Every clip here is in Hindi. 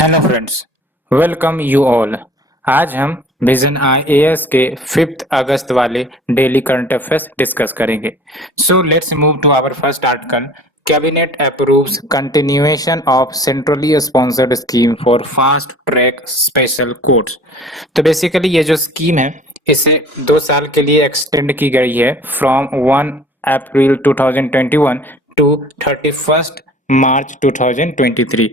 Hello friends, welcome you all. आज हम विजन आईएएस के 5 अगस्त वाले डेली करंट अफेयर्स डिस्कस करेंगे। So let's move to our first article. Cabinet approves continuation of centrally sponsored scheme for fast track special courts. तो बेसिकली ये जो स्कीम है इसे 2 साल के लिए एक्सटेंड की गई है फ्रॉम 1 अप्रैल 2021 टू 31 मार्च 2023,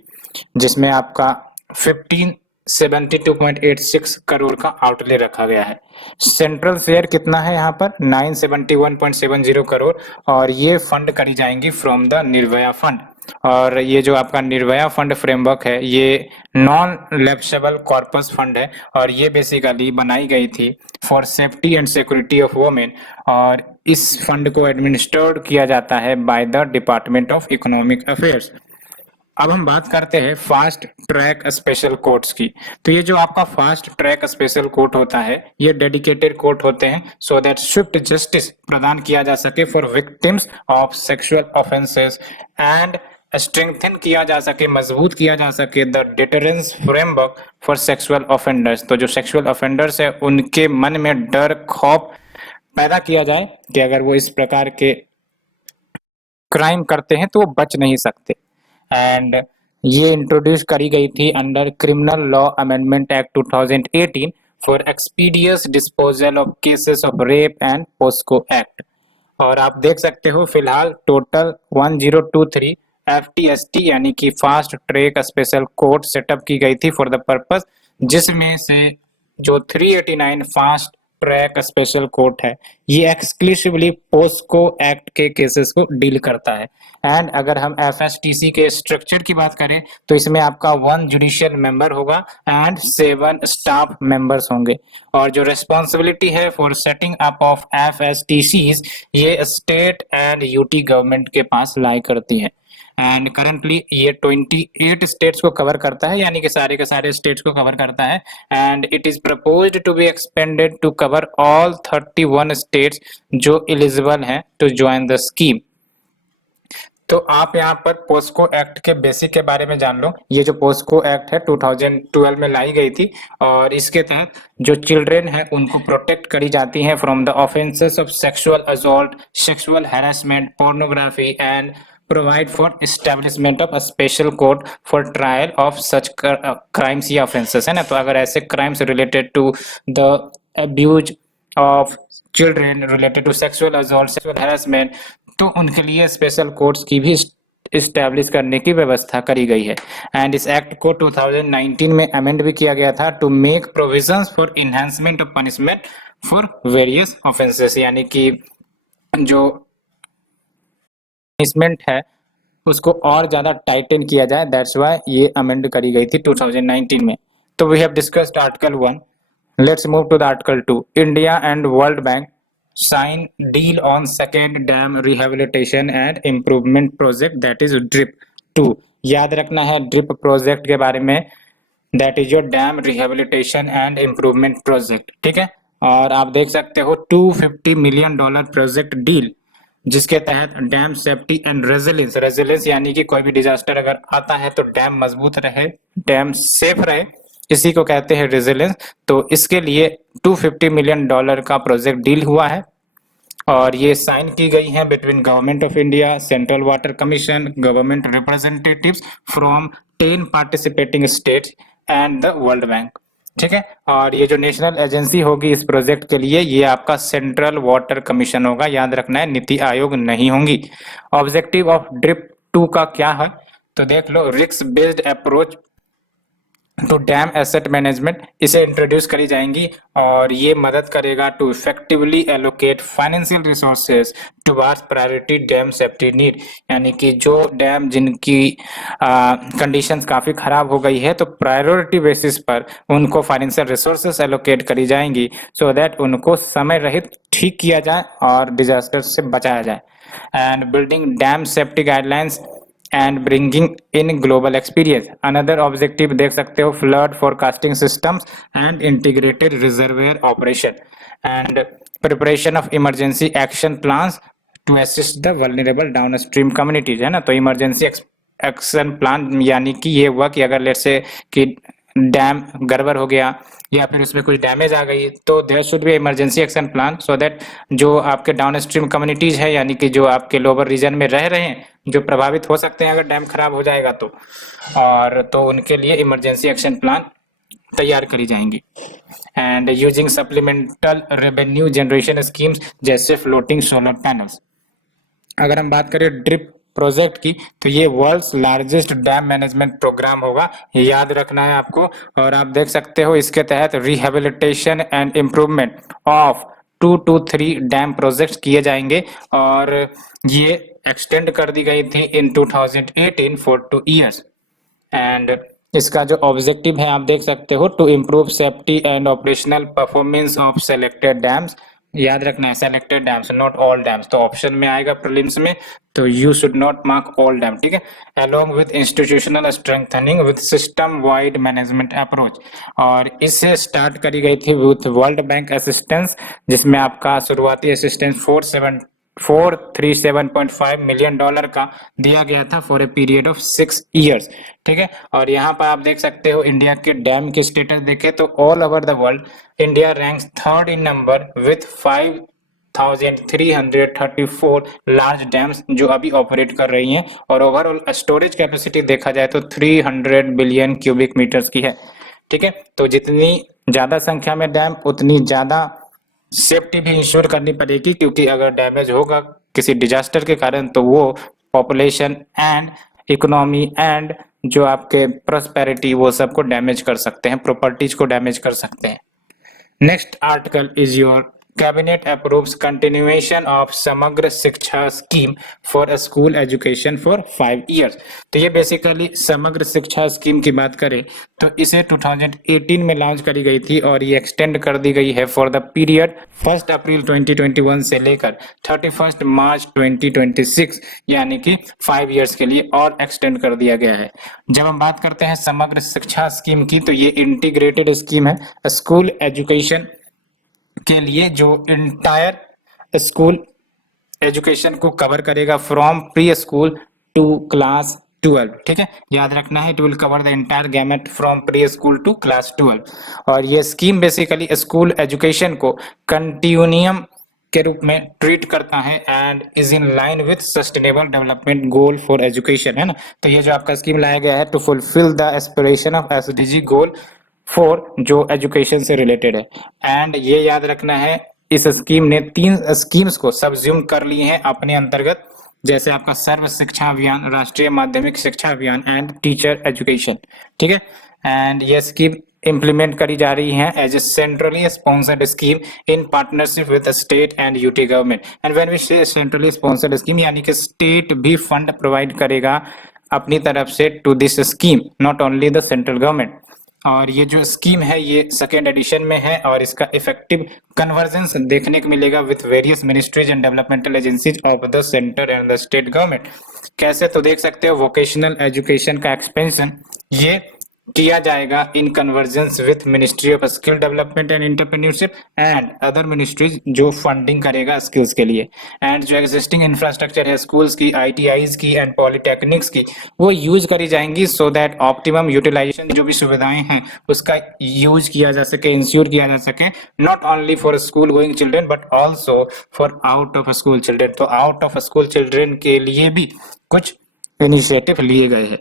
जिसमें आपका 1572.86 करोड़ का आउटले रखा गया है। सेंट्रल शेयर कितना है यहाँ पर 971.70 करोड़, और ये फंड करी जाएंगी फ्रॉम द निर्भया फंड। और ये जो आपका निर्भया फंड फ्रेमवर्क है ये नॉन लैप्सेबल कॉर्पस फंड है, और ये बेसिकली बनाई गई थी for safety and security of women, और इस फंड को एडमिनिस्टर्ड किया जाता है by the department of economic affairs. अब हम बात करते हैं फास्ट ट्रैक स्पेशल कोर्ट्स की। तो ये जो आपका फास्ट ट्रैक स्पेशल कोर्ट होता है ये डेडिकेटेड कोर्ट होते हैं सो दैट स्विफ्ट जस्टिस प्रदान किया जा सके for victims of sexual offences and strengthen किया जा सके, मजबूत किया जा सके the deterrence framework for sexual offenders. तो जो सेक्सुअल ऑफेंडर्स है उनके मन में डर खौफ पैदा किया जाए कि अगर वो इस प्रकार के क्राइम करते हैं तो वो बच नहीं सकते। एंड ये इंट्रोड्यूस करी गई थी under criminal law amendment act 2018 for expeditious disposal of cases of rape and POCSO act. और आप देख सकते हो फिलहाल टोटल 1023 एफटीएसटी यानी कि fast track special court setup की गई थी फॉर द पर्पस, जिसमें से जो 389 फास्ट ट्रैक स्पेशल कोर्ट है ये एक्सक्लूसिवली पोस्को एक्ट के केसेस को डील करता है। एंड अगर हम एफएसटीसी के स्ट्रक्चर की बात करें तो इसमें आपका 1 जुडिशियल मेंबर होगा एंड 7 स्टाफ मेंबर्स होंगे, और जो रेस्पॉन्सिबिलिटी है फॉर सेटिंग अप ऑफ एफएसटीसीज ये स्टेट एंड यूटी गवर्नमेंट के पास लाई करती है। एंड करंटली ये 28 स्टेट्स को कवर करता है, यानी कि सारे के सारे स्टेट्स को कवर करता है। And it is proposed to be expended to cover all 31 states जो एलिजिबल हैं टू ज्वाइन द स्कीम। तो आप यहाँ पर पोस्को एक्ट के बेसिक के बारे में जान लो। ये जो पोस्को एक्ट है 2012 में लाई गई थी, और इसके तहत जो चिल्ड्रेन है उनको प्रोटेक्ट करी जाती हैं from the offences of sexual assault, sexual harassment, pornography, and provide for establishment of a special court for trial of such crimes या ऑफेंसेस, है ना। तो अगर ऐसे crimes related to the abuse of children, related to sexual assault, sexual harassment, तो उनके लिए स्पेशल कोर्ट्स की भी इस्टेब्लिश करने की व्यवस्था करी गई है। एंड इस एक्ट को 2019 में अमेंड भी किया गया था to make provisions for enhancement of punishment for various offences, यानी कि जो पनिशमेंट है उसको और ज्यादा टाइटन किया जाए। दैट्स व्हाई ये अमेंड करी गई थी 2019 में। तो we have discussed article 1। Let's move to the article 2। India and world bank sign deal on second dam rehabilitation and improvement project, that is DRIP 2। याद रखना है ड्रिप प्रोजेक्ट के बारे में, that is your dam rehabilitation and improvement project, ठीक है। और आप देख सकते हो $250 मिलियन प्रोजेक्ट डील, जिसके तहत डैम सेफ्टी एंड रेजिलियंस यानी कि कोई भी डिजास्टर अगर आता है तो डैम मजबूत रहे, डैम सेफ रहे, इसी को कहते हैं रेजिलियंस। तो इसके लिए $250 मिलियन का प्रोजेक्ट डील हुआ है, और ये साइन की गई है between government of India, central water commission, government representatives from 10 participating states and the world bank, ठीक है। और ये जो नेशनल एजेंसी होगी इस प्रोजेक्ट के लिए ये आपका सेंट्रल वाटर कमीशन होगा, याद रखना है, नीति आयोग नहीं होंगी। ऑब्जेक्टिव ऑफ ड्रिप 2 का क्या है तो देख लो, risk based approach to dam asset management इसे इंट्रोड्यूस करी जाएंगी, और ये मदद करेगा to effectively allocate financial resources towards priority dam safety need, यानी कि जो डैम जिनकी कंडीशंस काफ़ी ख़राब हो गई है तो प्रायोरिटी बेसिस पर उनको फाइनेंशियल रिसोर्सेज एलोकेट करी जाएंगी सो दैट उनको समय रहित ठीक किया जाए और डिजास्टर से बचाया जाए। And building dam safety guidelines and bringing in global experience। another objective देख सकते हो, flood forecasting systems and integrated reservoir operation and preparation of emergency action plans to assist the vulnerable downstream communities, है ना। तो emergency एक्शन प्लान, यानी कि ये हुआ कि अगर लेट्स से कि डैम गड़बड़ हो गया या फिर उसमें कुछ डैमेज आ गई, तो there should be emergency action plan so that जो आपके डाउन स्ट्रीम कम्युनिटीज है, यानी कि जो आपके लोअर रीजन में रह रहे हैं, जो प्रभावित हो सकते हैं अगर डैम खराब हो जाएगा तो, और तो उनके लिए इमरजेंसी एक्शन प्लान तैयार करी जाएंगी। And using supplemental revenue generation schemes जैसे फ्लोटिंग सोलर पैनल्स। अगर हम बात करें ड्रिप प्रोजेक्ट की, तो ये world's largest dam management programme होगा, ये याद रखना है आपको। और आप देख सकते हो इसके तहत rehabilitation and improvement of 2 to 3 dam project किए जाएंगे, और ये एक्सटेंड कर दी गई थी इन 2018 फॉर 2 years। एंड इसका जो ऑब्जेक्टिव है आप देख सकते हो, to improve safety and operational performance of selected dams. याद रखना है selected dams, not all dams, तो ऑप्शन में आएगा प्रीलिम्स में, तो you should not mark all dam, ठीक है। Along with institutional strengthening with system wide management approach, और इससे स्टार्ट करी गई थी विद वर्ल्ड बैंक असिस्टेंस, जिसमें आपका शुरुआती असिस्टेंस 437.5 मिलियन डॉलर का दिया गया था for a period of 6 years, ठीक है। और यहाँ पर आप देख सकते हो इंडिया के डैम के स्टेटस देखें तो all over the world India ranks third in number with 5,334 large dams जो अभी ऑपरेट कर रही हैं, और ओवरऑल स्टोरेज कैपेसिटी देखा जाए तो 300 बिलियन क्यूबिक मीटर्स की है, ठीक है। तो जितनी ज्यादा संख्या में डैम उतनी ज्यादा सेफ्टी भी इंश्योर करनी पड़ेगी, क्योंकि अगर डैमेज होगा किसी डिजास्टर के कारण तो वो पॉपुलेशन एंड इकोनॉमी एंड जो आपके प्रॉस्पेरिटी वो सबको डैमेज कर सकते हैं, प्रॉपर्टीज को डैमेज कर सकते हैं। Next article is your cabinet approves continuation of समग्र शिक्षा scheme for school education for 5 years। तो ये बेसिकली समग्र शिक्षा स्कीम की बात करें तो इसे 2018 में लॉन्च करी गई थी, और ये एक्सटेंड कर दी गई है फॉर द पीरियड 1 अप्रैल 2021 से लेकर 31 मार्च 2026, यानी कि 5 years के लिए और एक्सटेंड कर दिया गया है। जब हम बात करते हैं समग्र शिक्षा स्कीम की, तो ये इंटीग्रेटेड स्कीम है स्कूल एजुकेशन के लिए, जो इंटायर स्कूल एजुकेशन को कवर करेगा from pre school to class 12, ठीक है। याद रखना है it will cover the entire gamut from pre school to class 12, और ये स्कीम बेसिकली स्कूल एजुकेशन को कंटिन्यूम के रूप में ट्रीट करता है and is in line with sustainable development goal for education, है ना। तो ये जो आपका स्कीम लाया गया है to fulfil the aspiration of SDG goal four, जो एजुकेशन से रिलेटेड है। एंड ये याद रखना है इस स्कीम ने 3 स्कीम्स को सब्ज्यूम कर लिए हैं अपने अंतर्गत, जैसे आपका सर्व शिक्षा अभियान, राष्ट्रीय माध्यमिक शिक्षा अभियान एंड टीचर एजुकेशन, ठीक है। एंड ये स्कीम इंप्लीमेंट करी जा रही है as a centrally sponsored scheme in partnership with state and UT government. And when we say centrally sponsored scheme, यानी कि स्टेट भी फंड प्रोवाइड करेगा अपनी तरफ से to this scheme, not only the central government. और ये जो स्कीम है ये सेकेंड एडिशन में है, और इसका इफेक्टिव कन्वर्जेंस देखने को मिलेगा with various ministries and developmental agencies of the centre and the state government. कैसे, तो देख सकते हो वोकेशनल एजुकेशन का एक्सपेंशन ये किया जाएगा in convergence with ministry of skill development and entrepreneurship and other ministries जो फंडिंग करेगा स्किल्स के लिए। एंड जो एग्जिस्टिंग इंफ्रास्ट्रक्चर है स्कूल्स की, आईटीआईज की एंड पॉलिटेक्निक्स की, वो यूज करी जाएंगी सो दैट ऑप्टिमम यूटिलाइजेशन जो भी सुविधाएं हैं उसका यूज किया जा सके, इंश्योर किया जा सके, not only for school going children but also for out of school children. तो आउट ऑफ स्कूल चिल्ड्रेन के लिए भी कुछ इनिशिएटिव लिए गए हैं।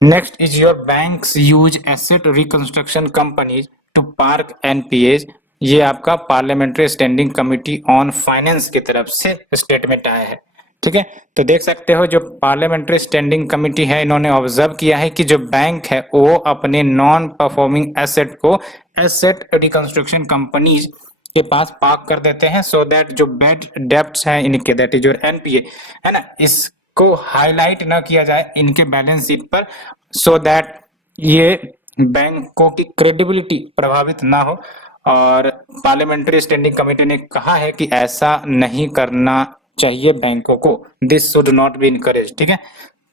Next is your banks use asset reconstruction companies to park NPAs। ये आपका parliamentary standing committee on finance की तरफ से स्टेटमेंट आया है, ठीक है। तो देख सकते हो जो पार्लियामेंट्री स्टैंडिंग कमिटी है इन्होंने ऑब्जर्व किया है कि जो बैंक है वो अपने नॉन परफॉर्मिंग एसेट को एसेट रिकंस्ट्रक्शन कंपनीज के पास पार्क कर देते हैं, सो दैट जो बैड डेब्ट्स हैं इनके, दैट इज योर एनपीए, है ना, इस को हाईलाइट ना किया जाए इनके बैलेंस शीट पर, सो दैट ये बैंकों की क्रेडिबिलिटी प्रभावित ना हो। और पार्लियामेंट्री स्टैंडिंग कमेटी ने कहा है कि ऐसा नहीं करना चाहिए बैंकों को, this should not be encourage, ठीक है।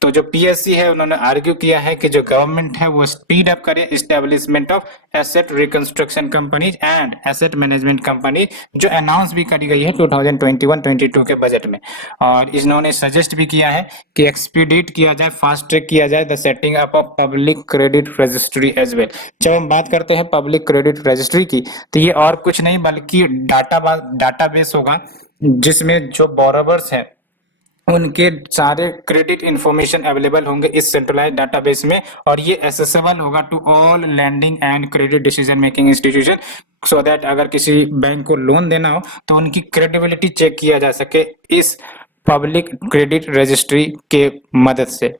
तो जो पीएससी है उन्होंने आर्ग्यू किया है कि जो गवर्नमेंट है वो स्पीड अप करे establishment of asset reconstruction companies and asset management company, जो अनाउंस भी करी गई है 2021-22 के बजट में। और इन्होंने सजेस्ट भी किया है कि एक्सपीडिट किया जाए, फास्ट ट्रैक किया जाए the setting up of public credit registry as well. जब हम बात करते हैं पब्लिक क्रेडिट रजिस्ट्री की, तो ये और कुछ नहीं बल्कि डाटाबेस होगा जिसमें जो बोरोवर्स है उनके सारे क्रेडिट इंफॉर्मेशन अवेलेबल होंगे इस सेंट्रलाइज्ड डाटाबेस में, और ये एसेसेबल होगा to all lending and credit decision making institution, so that अगर किसी बैंक को लोन देना हो तो उनकी क्रेडिबिलिटी चेक किया जा सके इस पब्लिक क्रेडिट रजिस्ट्री के मदद से।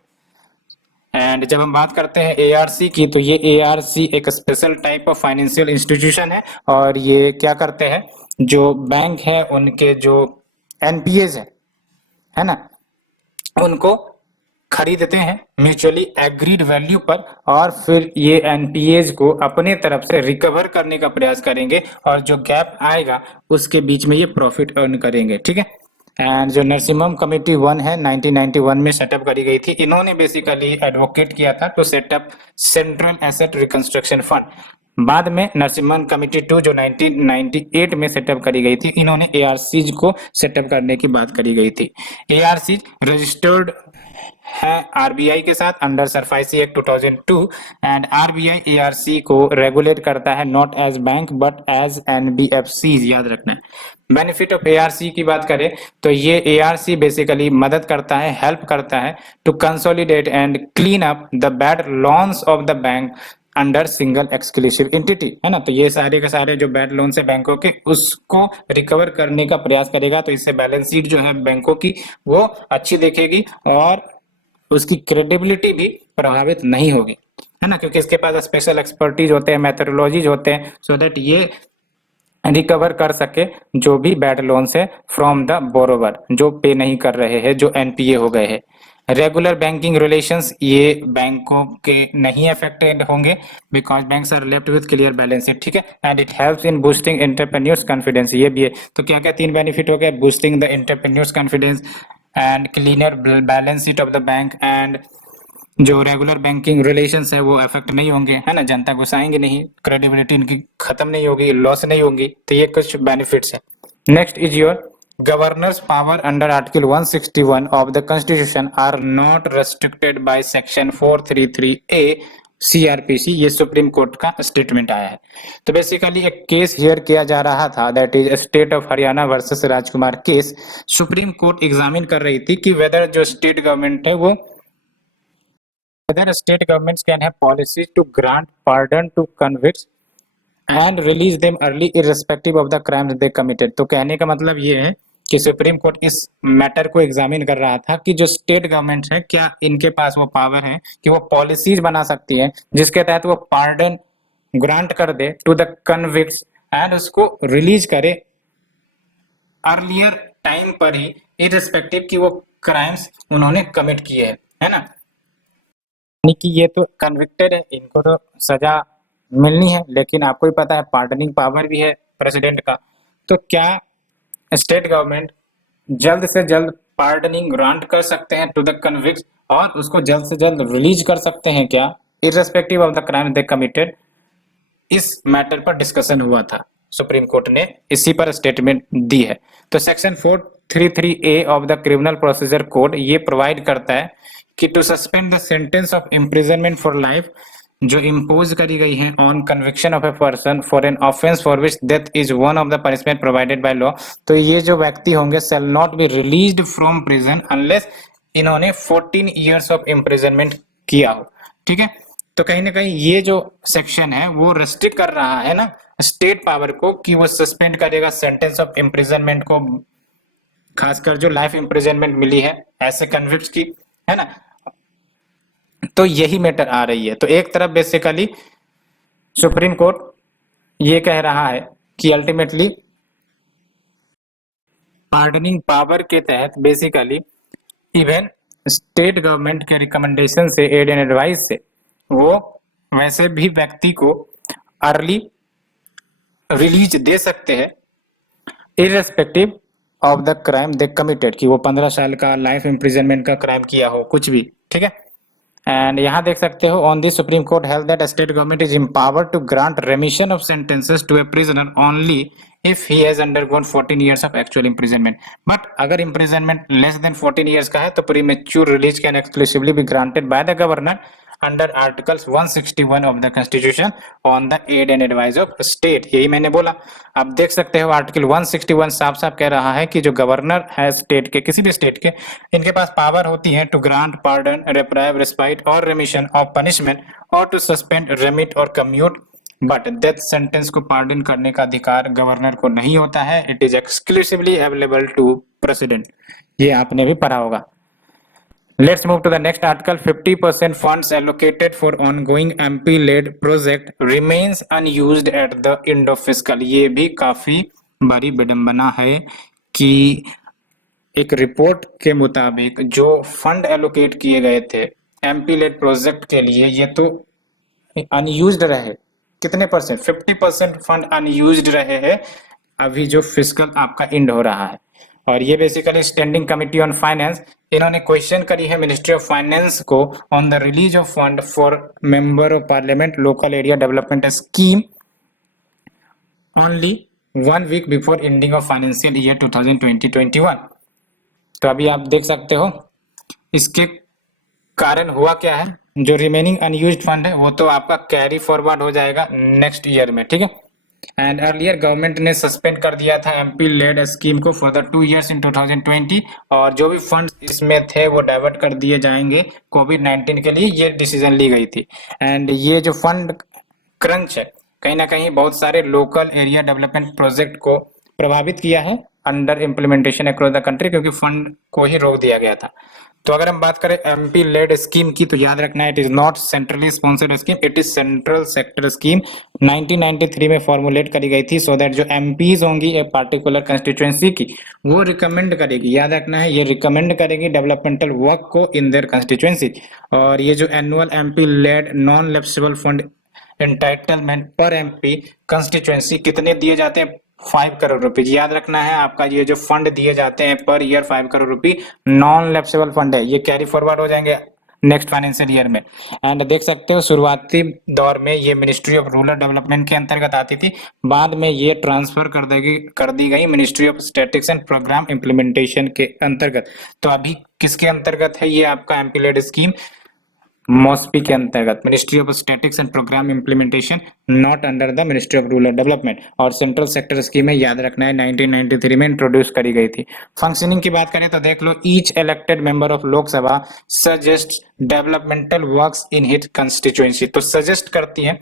एंड जब हम बात करते हैं एआरसी की, तो ये एआरसी एक special type of financial institution है, और ये क्या करते हैं, जो बैंक है उनके जो एनपीएज है ना, उनको खरीदते हैं म्यूचुअली एग्रीड वैल्यू पर, और फिर ये एनपीएज को अपने तरफ से रिकवर करने का प्रयास करेंगे, और जो गैप आएगा उसके बीच में ये प्रॉफिट अर्न करेंगे, ठीक है। एंड जो नरसिम्हम कमेटी 1 है 1991 में सेटअप करी गई थी, इन्होंने बेसिकली एडवोकेट किया था to set up central asset reconstruction fund. बाद में नरसिम्हम कमेटी 2 जो 1998 में सेटअप करी गई थी, इन्होंने एआरसीज को सेटअप करने की बात करी गई थी। एआरसीज रजिस्टर्ड है आरबीआई के साथ under SARFAESI act 2002, and RBI ARC को रेगुलेट करता है not as bank but as NBFC, याद रखना है। बेनिफिट ऑफ एआरसी की बात करें तो ये एआरसी बेसिकली मदद करता है, हेल्प करता है to consolidate and clean up the bad loans of the bank under single exclusive entity, है ना। तो ये सारे के सारे जो बैड लोन है बैंकों के, उसको रिकवर करने का प्रयास करेगा, तो इससे बैलेंस शीट जो है बैंकों की वो अच्छी दिखेगी और उसकी क्रेडिबिलिटी भी प्रभावित नहीं होगी, है ना, क्योंकि इसके पास स्पेशल एक्सपर्टीज होते हैं, मेथोडोलॉजीज होते हैं, सो दैट ये रिकवर कर सके जो भी बैड लोन्स है फ्रॉम द बोरोवर, जो पे नहीं कर रहे हैं, जो एनपीए हो गए हैं। रेगुलर बैंकिंग रिलेशंस, ये बैंकों के नहीं अफेक्टेड होंगे because banks are left with clear balance sheet, ठीक है। And it helps in boosting entrepreneurs confidence, ये भी है। तो क्या क्या 3 बेनिफिट हो गए, boosting the entrepreneurs confidence and cleaner balance sheet of the bank, and जो रेगुलर बैंकिंग रिलेशंस है वो अफेक्ट नहीं होंगे, है ना, जनता घुसाएंगे नहीं, क्रेडिबिलिटी इनकी खत्म नहीं होगी, लॉस नहीं होगी। तो ये कुछ बेनिफिट्स है। Next is your governors power under article 161 of the constitution are not restricted by section 433A CrPC, ये सुप्रीम कोर्ट का स्टेटमेंट आया है। तो बेसिकली एक केस हियर किया जा रहा था, that is state of Haryana versus Rajkumar case. Supreme court examine कर रही थी कि वेदर जो स्टेट गवर्नमेंट है वो whether state governments can have policies to grant pardon to convicts and release them early irrespective of the crimes they committed। तो कहने का मतलब ये है कि सुप्रीम कोर्ट इस मैटर को एग्जामिन कर रहा था कि जो स्टेट गवर्नमेंट है क्या इनके पास वो पावर है कि वो पॉलिसीज बना सकती है जिसके तहत वो पार्डन ग्रांट कर दे टू द कन्विक्ट्स एंड उसको रिलीज करे अर्लियर टाइम पर ही, इररिस्पेक्टिव कि वो क्राइम्स उन्होंने कमिट किए हैं, है ना। कि ये तो कन्विक्टेड है, इनको तो सजा मिलनी है, लेकिन आपको भी पता है पार्डनिंग पावर भी है प्रेसिडेंट का। तो क्या स्टेट गवर्नमेंट जल्द से जल्द पार्डनिंग ग्रांट कर सकते हैं टू द कन्विक्ट्स और उसको जल्द से जल्द रिलीज कर सकते हैं क्या, irrespective of the crime they committed. इस मैटर पर डिस्कशन हुआ था, सुप्रीम कोर्ट ने इसी पर स्टेटमेंट दी है। तो section 433A of the criminal procedure code ये प्रोवाइड करता है कि to suspend the sentence of imprisonment for life जो इम्पोज करी गई है on conviction of a person for an offence for which death is one of the punishment provided by law. तो ये जो व्यक्ति होंगे shall not be released from prison unless इन्होंने 14 ईयर्स ऑफ इम्प्रिजनमेंट किया हो, ठीक है। तो कहीं ना कहीं ये जो सेक्शन है वो रेस्ट्रिक्ट कर रहा है ना स्टेट पावर को कि वो सस्पेंड करेगा सेंटेंस ऑफ इम्प्रिजनमेंट को, खासकर जो लाइफ इम्प्रिजनमेंट मिली है ऐसे कन्विक्ट्स की, है ना। तो यही मैटर आ रही है। तो एक तरफ बेसिकली सुप्रीम कोर्ट ये कह रहा है कि अल्टीमेटली पार्डनिंग पावर के तहत बेसिकली इवन स्टेट गवर्नमेंट के रिकमेंडेशन से, एड एंड एडवाइस से वो वैसे भी व्यक्ति को अर्ली रिलीज दे सकते हैं irrespective of the crime they committed, कि वो 15 साल का लाइफ इम्प्रिजनमेंट का क्राइम किया हो, कुछ भी, ठीक है। एंड यहाँ देख सकते हो on the supreme court held that state government is empowered to grant remission of sentences to a prisoner only if he has undergone 14 years of actual imprisonment। But अगर imprisonment लेस देन 14 years का है तो premature release can exclusively be granted by the governor under articles 161 of the constitution on the aid and advice of state. यही मैंने बोला। आप देख सकते हो आर्टिकल 161 साफ साफ कह रहा है कि जो गवर्नर है स्टेट के, किसी भी स्टेट के, इनके पास पावर होती है to grant pardon, reprieve, respite और रेमिशन ऑफ पनिशमेंट और टू सस्पेंड, रेमिट और कम्यूट। बट डेथ सेंटेंस को पार्डन करने का अधिकार गवर्नर को नहीं होता है। It is exclusively available to president. ये आपने भी पढ़ा होगा। Let's move to the next article. 50% funds allocated for ongoing MP-led project remains unused at the end of fiscal। ये भी काफी बड़ी विडंबना है कि एक रिपोर्ट के मुताबिक जो फंड एलोकेट किए गए थे MP-led प्रोजेक्ट के लिए, ये तो अनयूज्ड रहे। कितने परसेंट? 50% फंड अनयूज्ड रहे हैं अभी जो फिस्कल आपका एंड हो रहा है। और ये basically standing committee on finance, इन्होंने क्वेश्चन करी है मिनिस्ट्री ऑफ फाइनेंस को on the release of fund for member of parliament local area development scheme only 1 week before ending of financial year 2020-21। तो अभी आप देख सकते हो इसके कारण हुआ क्या है, जो रिमेनिंग अनयूज्ड फंड है वो तो आपका कैरी फॉरवर्ड हो जाएगा नेक्स्ट ईयर में, ठीक है। एंड अर्लियर गवर्नमेंट ने सस्पेंड कर दिया था एमपी लेड स्कीम को फॉर द 2 years इन 2020, और जो भी फंड इसमें थे वो डाइवर्ट कर दिए जाएंगे कोविड-19 के लिए, ये डिसीजन ली गई थी। एंड ये जो फंड क्रंच है कहीं ना कहीं बहुत सारे लोकल एरिया डेवलपमेंट प्रोजेक्ट को प्रभावित किया है under implementation across the country, क्योंकि फंड को ही रोक दिया गया था। तो अगर हम बात करें एमपी लेड स्कीम की तो याद रखना है it is not centrally sponsored scheme, it is central sector scheme. 1993 में फॉर्मुलेट करी गई थी सो दैट जो एमपीज होंगी एक पार्टिकुलर कंस्टिट्यूएंसी की वो रिकमेंड करेगी, याद रखना है ये रिकमेंड करेगी डेवलपमेंटल वर्क को इन देयर कंस्टिट्यूएंसी। और ये जो annual MP LAD non lapsable fund entitlement per MP constituency कितने दिए जाते हैं? 5 करोड़ रुपीज। याद रखना है आपका ये जो फंड दिए जाते हैं पर ईयर 5 करोड़ रुपए नॉन लैप्सेबल फंड है, ये कैरी फॉरवर्ड हो जाएंगे नेक्स्ट फाइनेंशियल ईयर में। एंड देख सकते हो शुरुआती दौर में ये मिनिस्ट्री ऑफ रूरल डेवलपमेंट के अंतर्गत आती थी, बाद में ये ट्रांसफर कर दी गई ministry of statistics and programme implementation के अंतर्गत। तो अभी किसके अंतर्गत है ये आपका एमपी लेड स्कीम? मॉस्पी के अंतर्गत, ministry of statistics and programme implementation, not under the ministry of rural development. और सेंट्रल सेक्टर स्कीम में याद रखना है 1993 में इंट्रोड्यूस करी गई थी। फंक्शनिंग की बात करें तो देख लो, each elected member of Lok Sabha suggest developmental works in his constituency. तो सजेस्ट करती है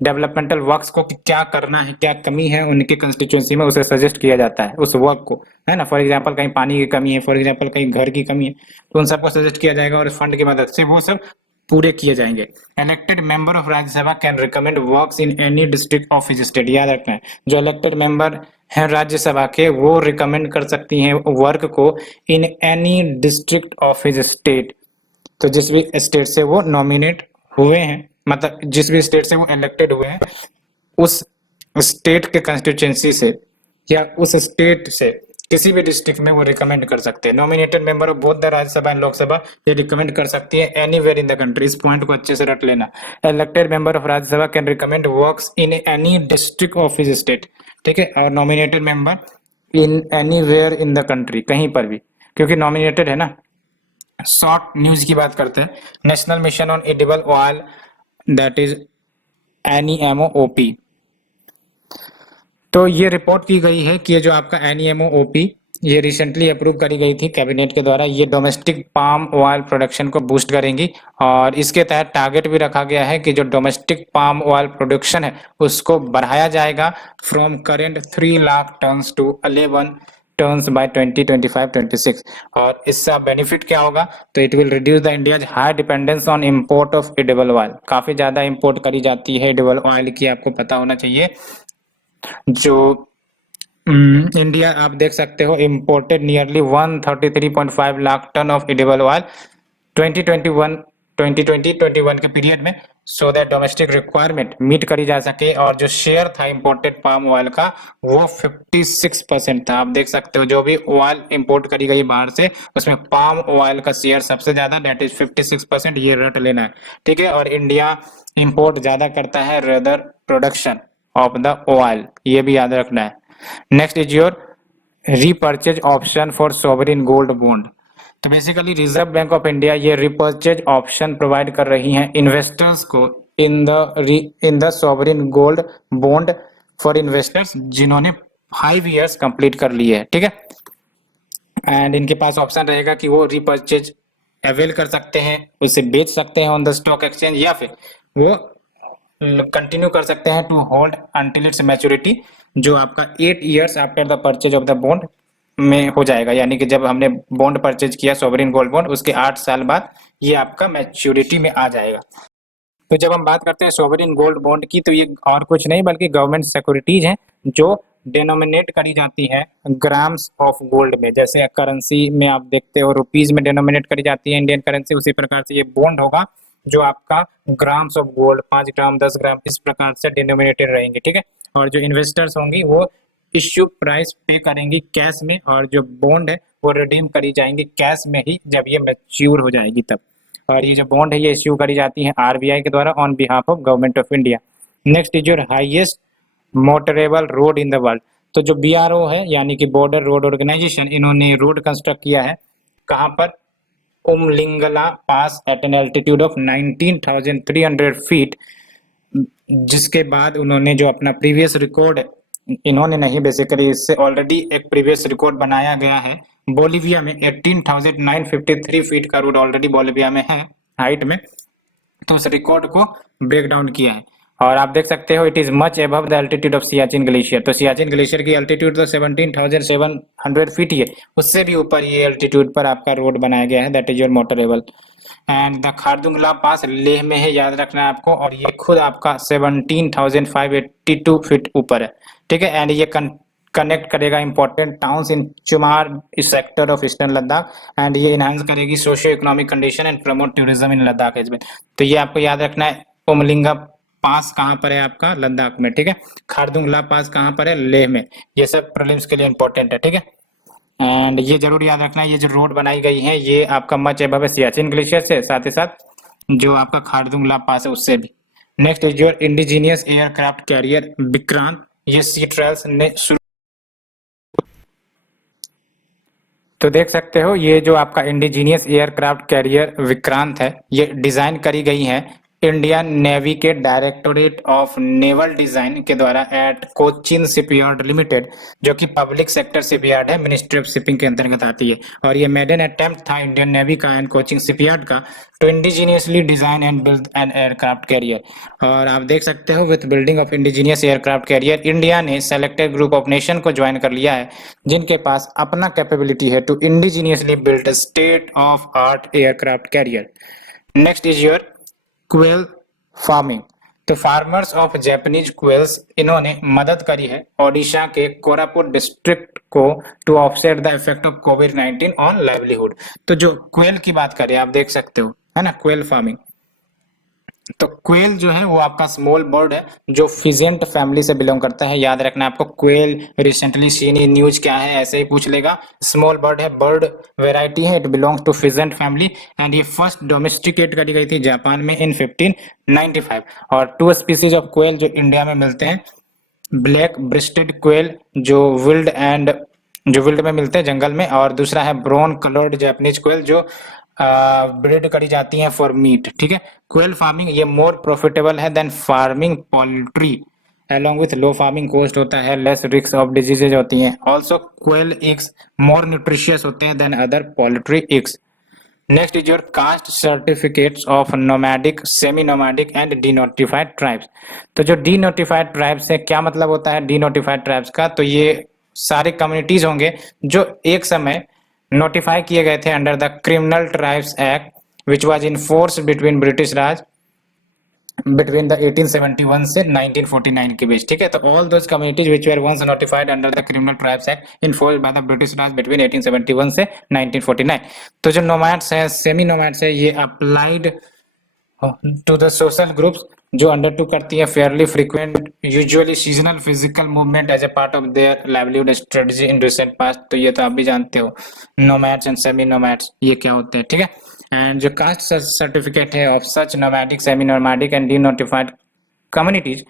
डेवलपमेंटल वर्क्स को कि क्या करना है, क्या कमी है उनकी कंस्टिट्यूएंसी में, उसे सजेस्ट किया जाता है उस वर्क को, है ना। फॉर एग्जांपल कहीं पानी की कमी है, फॉर एग्जांपल कहीं घर की कमी है, तो उन सबको सजेस्ट किया जाएगा और इस फंड की मदद से वो सब पूरे किए जाएंगे। Elected member of Rajya Sabha can recommend works in any district of his state. याद रखना है जो इलेक्टेड मेंबर है राज्यसभा के वो रिकमेंड कर सकती हैं वर्क को in any district of his state. तो जिस भी स्टेट से वो नॉमिनेट हुए हैं, मतलब जिस भी स्टेट से वो इलेक्टेड हुए हैं, उस स्टेट के कंस्टिट्यूएंसी से या उस स्टेट से किसी भी डिस्ट्रिक्ट में वो रिकमेंड कर सकते हैं। Nominated member of both the Rajya Sabha and Lok Sabha ये रिकमेंड कर सकती है एनीवेयर इन द कंट्री। इस पॉइंट को अच्छे से रट लेना। Elected member of Rajya Sabha can recommend works in any district of his state, ठीक है। और nominated member in anywhere in the country, कहीं पर भी, क्योंकि नॉमिनेटेड है ना। शॉर्ट न्यूज की बात करते हैं। National mission on edible oil that is NEMOOP। तो ये रिपोर्ट की गई है कि ये जो आपका NEMOOP ये रिसेंटली अप्रूव करी गई थी कैबिनेट के द्वारा। ये डोमेस्टिक पाम ऑयल प्रोडक्शन को बूस्ट करेंगी और इसके तहत टारगेट भी रखा गया है कि जो डोमेस्टिक पाम ऑयल प्रोडक्शन है उसको बढ़ाया जाएगा from current 3 lakh tonnes to 11 tonnes by 2025-26। और इससे बेनिफिट क्या होगा? तो it will reduce the India's high dependence on import of edible oil. काफी ज्यादा इंपोर्ट करी जाती है एडिबल ऑयल की, आपको पता होना चाहिए। जो इंडिया आप देख सकते हो imported nearly 133.5 lakh tonne of edible oil 2020-21 के पीरियड में। So that domestic requirement meet करी जा सके। और जो शेयर था इंपोर्टेड पाम ऑयल का वो 56% था। आप देख सकते हो जो भी ऑयल इंपोर्ट करी गई बाहर से उसमें पाम ऑयल का शेयर सबसे ज्यादा, दैट इज 56%। ये रट लेना है, ठीक है। और इंडिया इंपोर्ट ज्यादा करता है rather production of the oil, ये भी याद रखना है। Next is your repurchase option for sovereign gold bond. तो basically reserve bank of India ये रिपर्चेज ऑप्शन प्रोवाइड कर रही हैं इन्वेस्टर्स को in the sovereign gold bond for investors जिन्होंने 5 इयर्स कंप्लीट कर लिए है, ठीक है। एंड इनके पास ऑप्शन रहेगा कि वो रिपर्चेज अवेल कर सकते हैं, उसे बेच सकते हैं ऑन द स्टॉक एक्सचेंज, या फिर वो कंटिन्यू कर सकते हैं to hold until its maturity, जो आपका 8 years after the purchase of the bond में हो जाएगा। यानी कि जब हमने बॉन्ड परचेज किया सोवरिन गोल्ड बॉन्ड उसके 8 साल बाद ये आपका मैच्योरिटी में आ जाएगा। तो जब हम बात करते हैं सोवरिन गोल्ड बॉन्ड की तो ये और कुछ नहीं बल्कि गवर्नमेंट सिक्योरिटीज हैं जो डेनोमिनेट करी जाती है ग्राम्स ऑफ गोल्ड में। जैसे करेंसी में आप देखते हो रुपीज में डेनोमिनेट करी जाती है इंडियन करेंसी, उसी प्रकार से ये बॉन्ड होगा जो आपका ग्राम्स ऑफ गोल्ड 5 ग्राम 10 ग्राम इस प्रकार से डेनोमिनेटेड रहेंगे, ठीक है। और जो इन्वेस्टर्स होंगी वो इश्यू प्राइस पे करेंगी कैश में, और जो बॉन्ड है वो रिडीम करी जाएंगी कैश में ही जब ये मैच्योर हो जाएगी तब। और ये जो बॉन्ड है ये इश्यू करी जाती है आरबीआई के द्वारा on behalf of government of India. Next is your highest motorable road in the world. तो जो बीआरओ है यानी कि बॉर्डर रोड ऑर्गेनाइजेशन, इन्होंने रोड कंस्ट्रक्ट किया है कहाँ पर, Umlingla pass at an altitude of 19,300 feet, जिसके बाद उन्होंने जो अपना प्रीवियस रिकॉर्ड, इन्होंने नहीं बेसिकली इससे ऑलरेडी एक प्रीवियस रिकॉर्ड बनाया गया है बोलिविया में 18,953 फीट का रोड ऑलरेडी बोलिविया में है हाइट में, तो उस रिकॉर्ड को ब्रेक डाउन किया है। और आप देख सकते हो it is much above the altitude of Siachen glacier. तो सियाचिन ग्लेशियर की एल्टीट्यूड तो 17,700 फीट ही है, उससे भी ऊपर ये एल्टीट्यूड पर आपका रोड बनाया गया है, that is your motorable. And the Khardungla pass Leh में है, याद रखना है आपको, और ये खुद आपका 17,582 फीट ऊपर है, ठीक है। एंड ये कनेक्ट करेगा important towns in Chumar sector of eastern Ladakh, and ये इनहांस करेगी socio economic condition and promote tourism in Ladakh as well. तो ये आपको याद रखना है। उमलिंगा पास कहाँ पर है आपका, लद्दाख में, ठीक है। खारदुंगला पास कहाँ पर है, लेह में। ये सब प्रीलिम्स के लिए इंपॉर्टेंट है, ठीक है। एंड ये जरूर याद रखना है ये जो रोड बनाई गई है ये आपका मच एबव सियाचिन ग्लेशियर से, साथ ही साथ जो आपका खारदुंगला पास है उससे भी। Next is your indigenous aircraft career Vikrant, ये सी ट्रायल्स ने शुरू। तो देख सकते हो ये जो आपका इंडिजीनियस एयरक्राफ्ट कैरियर विक्रांत है ये डिजाइन करी गई है इंडियन नेवी के डायरेक्टोरेट ऑफ नेवल डिजाइन के द्वारा एट कोचिन शिपयार्ड लिमिटेड, जो कि पब्लिक सेक्टर शिपयार्ड है, मिनिस्ट्री ऑफ शिपिंग के अंतर्गत आती है। और ये मेडन अटेम्प्ट था इंडियन नेवी का एंड कोचिंग शिपयार्ड का to indigenously design and build an aircraft carrier. और आप देख सकते हो with building of indigenous aircraft carrier India ने सेलेक्टेड ग्रुप ऑफ नेशन को ज्वाइन कर लिया है जिनके पास अपना कैपेबिलिटी है to indigenously build state of art aircraft carrier. Next is your quail farming. तो फार्मर्स ऑफ जैपनीज क्वेल्स इन्होंने मदद करी है ओडिशा के कोरापुट डिस्ट्रिक्ट को to offset the effect of कोविड-19 ऑन लाइवलीहुड। तो जो क्वेल की बात करें आप देख सकते हो है ना, क्वेल फार्मिंग। तो क्वेल जो है वो आपका स्मॉल बर्ड है जो फिजेंट फैमिली से बिलोंग करता है, याद रखना आपको। Quail recently seen in news क्या है ऐसे ही पूछ लेगा। स्मॉल बर्ड है, बर्ड वेराइटी है, it belongs to pheasant family and ये फर्स्ट डोमेस्टिकेट करी गई थी जापान में इन 1595। और 2 स्पीसीज ऑफ क्वेल जो इंडिया में मिलते हैं, ब्लैक ब्रेस्टेड क्वेल जो विल्ड में मिलते हैं जंगल में, और दूसरा है ब्राउन कलर्ड जापानीज क्वेल जो ब्रीड करी जाती हैं फॉर मीट, ठीक है। क्वेल फार्मिंग ये मोर प्रॉफिटेबल है than farming poultry, along with low farming cost होता है, लेस रिस्क ऑफ डिजीजेज होती हैं। Also quail eggs more nutritious होते हैं than other poultry eggs. Next is your caste certificates of nomadic, semi nomadic and denotified tribes. तो जो डीनोटिफाइड ट्राइब्स से क्या मतलब होता है डीनोटिफाइड ट्राइब्स का, तो ये सारे कम्युनिटीज होंगे जो एक समय नोटिफाई किए गए थे under the criminal tribes act which was in force between British Raj between the 1871 से 1949 के बीच, ठीक है। तो all those communities which were once notified under the criminal tribes act enforced by the British Raj between 1871 से 1949। तो जो नोमैड्स है, सेमी नोमैड्स है, ये applied to the social groups जो अंडरटूक करती है fairly frequent usually seasonal physical movement as a part of their livelihood strategy in recent past. तो ये तो आप भी जानते हो, नोमैड्स एंड सेमी नोमैड्स ये क्या होते हैं, ठीक है। एंड जो कास्ट सर्टिफिकेट है of such nomadic semi nomadic and denotified communities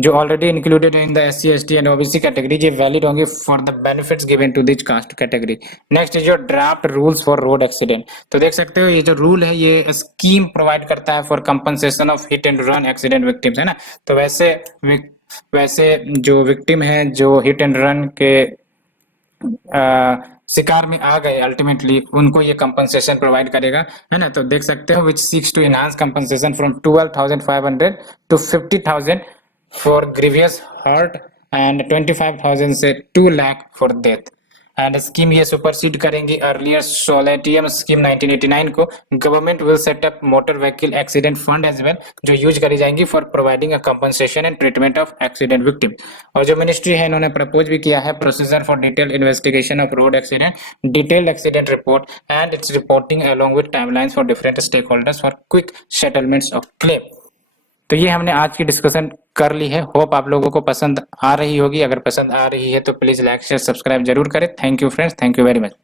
जो already included in the SC ST and OBC category, ये वैलिड होंगे for the benefits given to this caste category. Next is your draft rules for road accident. तो देख सकते हो ये जो रूल है ये स्कीम प्रोवाइड करता है for compensation of hit and run accident victims, है ना। तो वैसे जो विक्टिम है जो हिट एंड रन के शिकार में आ गए अल्टीमेटली, उनको ये कंपनसेशन प्रोवाइड करेगा, है ना। तो देख सकते हो which seeks to enhance compensation from 12,500 to 50,000 for grievous hurt and 25,000 से 2 lakh for death. And scheme ये सुपरसीड करेंगी अर्लियर सोलेटियम स्कीम 1989 को। Government will set up motor vehicle accident fund as well, जो यूज करी जाएंगी for providing a compensation and treatment of accident victim. और जो मिनिस्ट्री है इन्होंने प्रपोज भी किया है procedure for detail investigation of road accident, detailed accident report and its reporting along with timelines for different stakeholders for quick settlements of claim. तो ये हमने आज की डिस्कशन कर ली है। होप आप लोगों को पसंद आ रही होगी। अगर पसंद आ रही है तो प्लीज लाइक शेयर सब्सक्राइब जरूर करें। Thank you friends, thank you very much.